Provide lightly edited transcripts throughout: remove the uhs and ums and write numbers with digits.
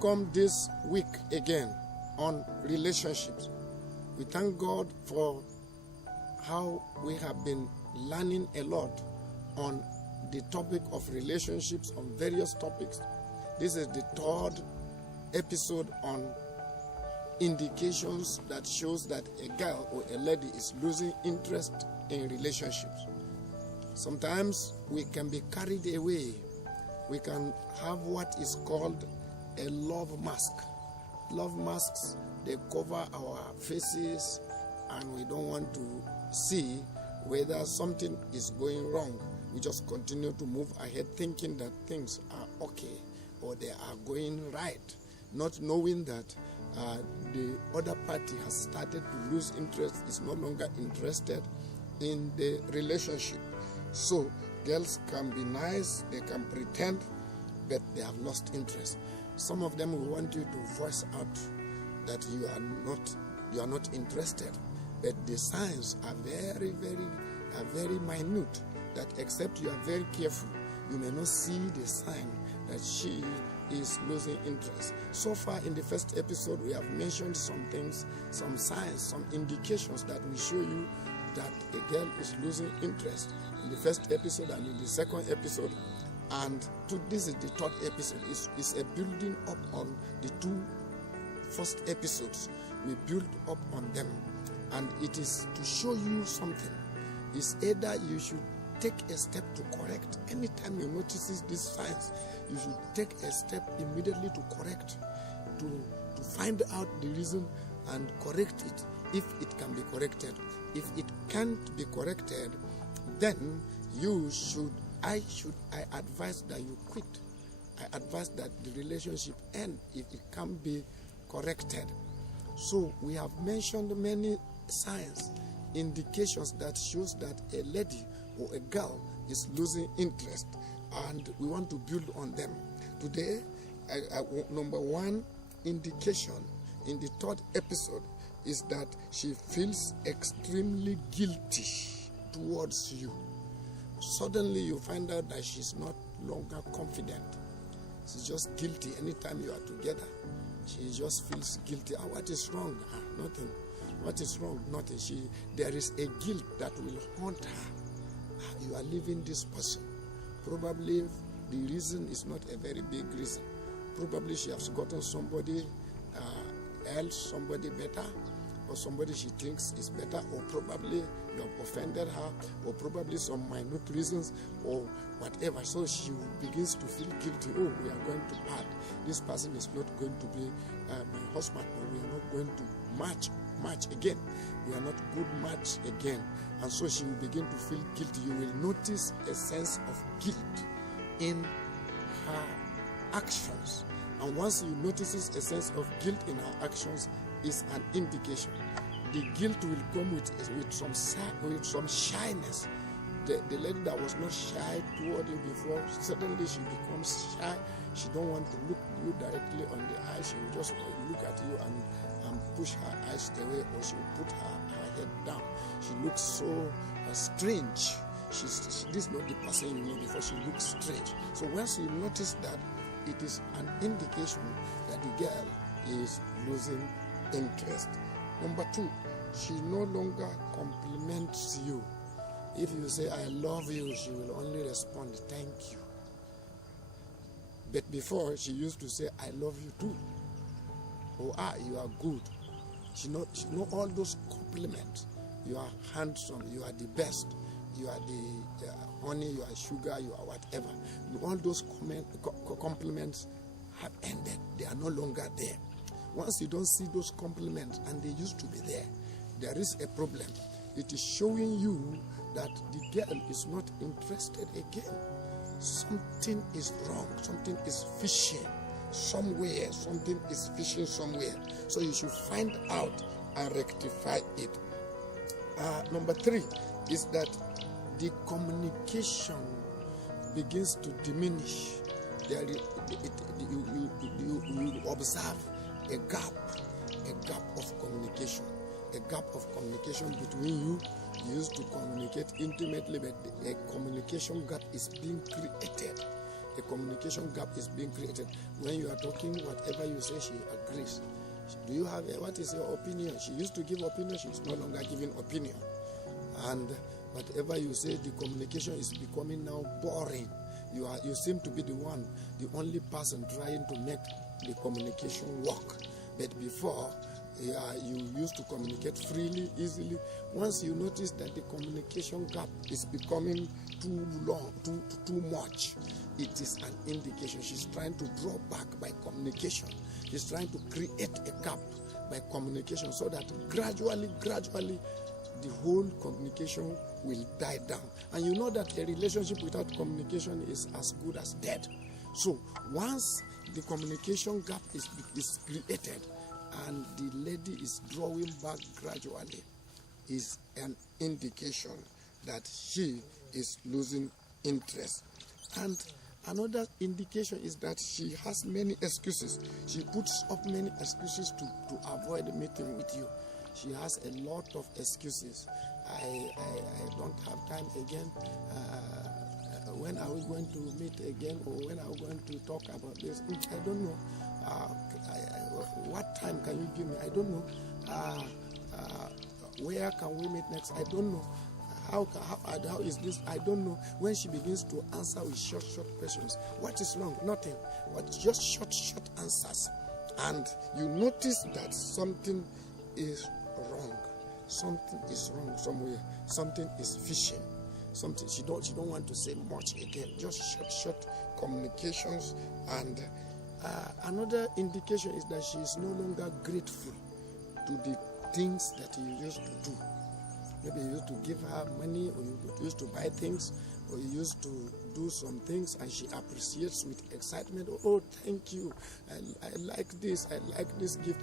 welcome this week again on relationships. We thank God for how we have been learning a lot on the topic of relationships, on various topics. This is the third episode on indications that shows that a girl or a lady is losing interest in relationships. Sometimes we can be carried away. We can have what is called a love mask. Love masks, they cover our faces and we don't want to see whether something is going wrong. We just continue to move ahead thinking that things are okay or they are going right, not knowing that the other party has started to lose interest, is no longer interested in the relationship. So girls can be nice, they can pretend, but they have lost interest. Some of them will want you to voice out that you are not interested, but the signs are very minute, that except you are very careful, you may not see the sign that she is losing interest. So far in the first episode, we have mentioned some things, some signs, some indications that will show you that a girl is losing interest in the first episode and in the second episode. And this is the third episode. It's a building up on the two first episodes. We build up on them. And it is to show you something. It's either you should take a step to correct. Anytime you notice these signs, you should take a step immediately to correct, to find out the reason and correct it if it can be corrected. If it can't be corrected, then I advise that you quit. I advise that the relationship end if it can't be corrected. So we have mentioned many signs, indications that shows that a lady or a girl is losing interest, and we want to build on them. Today, number one indication in the third episode is that she feels extremely guilty towards you. Suddenly you find out that she's not longer confident. She's just guilty anytime you are together. She just feels guilty. What is wrong? Nothing. What is wrong? Nothing. There is a guilt that will haunt her. You are leaving this person. Probably the reason is not a very big reason. Probably she has gotten somebody else, somebody better, or somebody she thinks is better, or probably you have offended her, or probably some minute reasons, or whatever. So she begins to feel guilty. Oh, we are going to part. This person is not going to be my husband, or we are not going to match again. We are not good match again. And so she will begin to feel guilty. You will notice a sense of guilt in her actions. And once you notice a sense of guilt in her actions, is an indication. The guilt will come with some shyness. The lady that was not shy toward you before, suddenly she becomes shy. She don't want to look you directly on the eyes. She will just look at you and push her eyes away, or she will put her head down. She looks so strange. This is not the person you know before. She looks strange. So once you notice that, it is an indication that the girl is losing interest. Number two, she no longer compliments you. If you say, I love you, she will only respond, thank you. But before, she used to say, I love you too. Or, you are good. She know all those compliments. You are handsome, you are the best, you are the honey, you are sugar, you are whatever. All those compliments have ended. They are no longer there. Once you don't see those compliments, and they used to be there, there is a problem. It is showing you that the girl is not interested again. Something is wrong. Something is fishing somewhere. Something is fishing somewhere. So you should find out and rectify it. Number three is that the communication begins to diminish. You observe a gap of communication. A gap of communication between you. You used to communicate intimately, but a communication gap is being created. a communication gap is being created. When you are talking, whatever you say, she agrees. Do you have what is your opinion? She used to give opinion, she's no longer giving opinion. And whatever you say, the communication is becoming now boring. You seem to be the only person trying to make the communication work. But before, you used to communicate freely, easily. Once you notice that the communication gap is becoming too long, too much, it is an indication. She's trying to draw back by communication. She's trying to create a gap by communication so that gradually, the whole communication will die down. And you know that a relationship without communication is as good as dead. So once the communication gap is created and the lady is drawing back gradually, is an indication that she is losing interest. And another indication is that she has many excuses. She puts up many excuses to avoid meeting with you. She has a lot of excuses. I don't have time again. When are we going to meet again, or when are we going to talk about this? I don't know. What time can you give me? I don't know. Where can we meet next? I don't know. How is this? I don't know. When she begins to answer with short questions, what is wrong? Nothing. But just short answers. And you notice that something is wrong. Something is wrong somewhere. Something is fishing. Something she don't want to say much again. Just short communications. And another indication is that she is no longer grateful to the things that you used to do. Maybe you used to give her money, or you used to buy things, or you used to do some things, and she appreciates with excitement. Oh, thank you. I like this. I like this gift.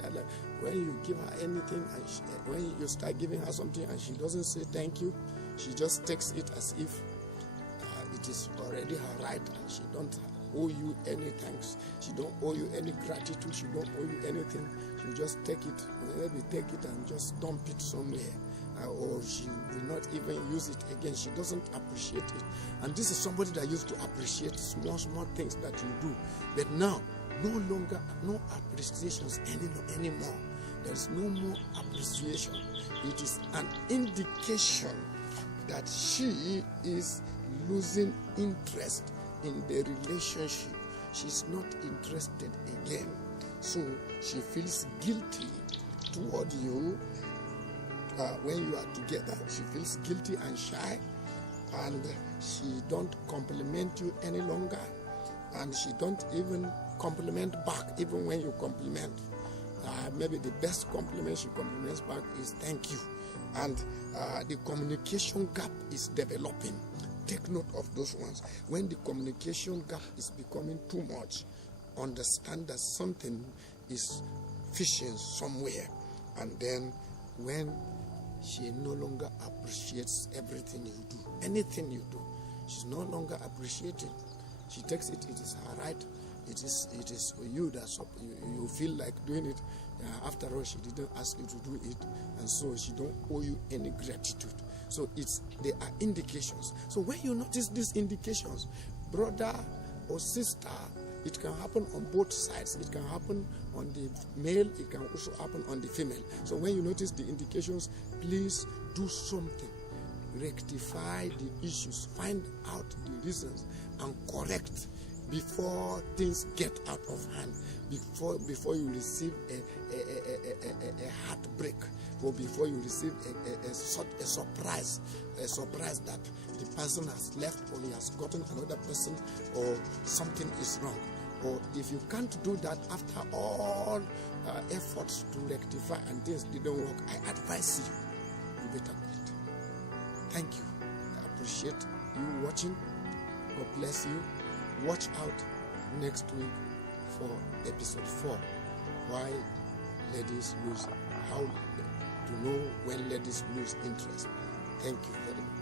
When you give her anything, and when you start giving her something, and she doesn't say thank you, she just takes it as if it is already her right, and she don't owe you any thanks. She don't owe you any gratitude. She don't owe you anything. She just take it, maybe take it and just dump it somewhere. Or she will not even use it again. She doesn't appreciate it. And this is somebody that used to appreciate small things that you do. But now, no appreciations anymore. There is no more appreciation. It is an indication that she is losing interest in the relationship. She's not interested again. So she feels guilty toward you. When you are together, she feels guilty and shy, and she don't compliment you any longer, and she don't even compliment back even when you compliment. Maybe the best compliment she compliments back is thank you. And the communication gap is developing. Take note of those ones. When the communication gap is becoming too much, understand that something is fishing somewhere. And then when she no longer appreciates everything you do, anything you do, she's no longer appreciating. She takes it is her right. It is for you that you feel like doing it. After all, she didn't ask you to do it, and so she don't owe you any gratitude. So they are indications. So when you notice these indications, brother or sister, it can happen on both sides. It can happen on the male. It can also happen on the female. So when you notice the indications, please do something. Rectify the issues. Find out the reasons and correct before things get out of hand. Before you receive a heartbreak, or before you receive a surprise that the person has left, or he has gotten another person, or something is wrong. Or if you can't do that after all efforts to rectify and things didn't work, I advise you better quit. Thank you. I appreciate you watching. God bless you. Watch out next week for episode 4. Why ladies lose, how to know when ladies lose interest. Thank you very much.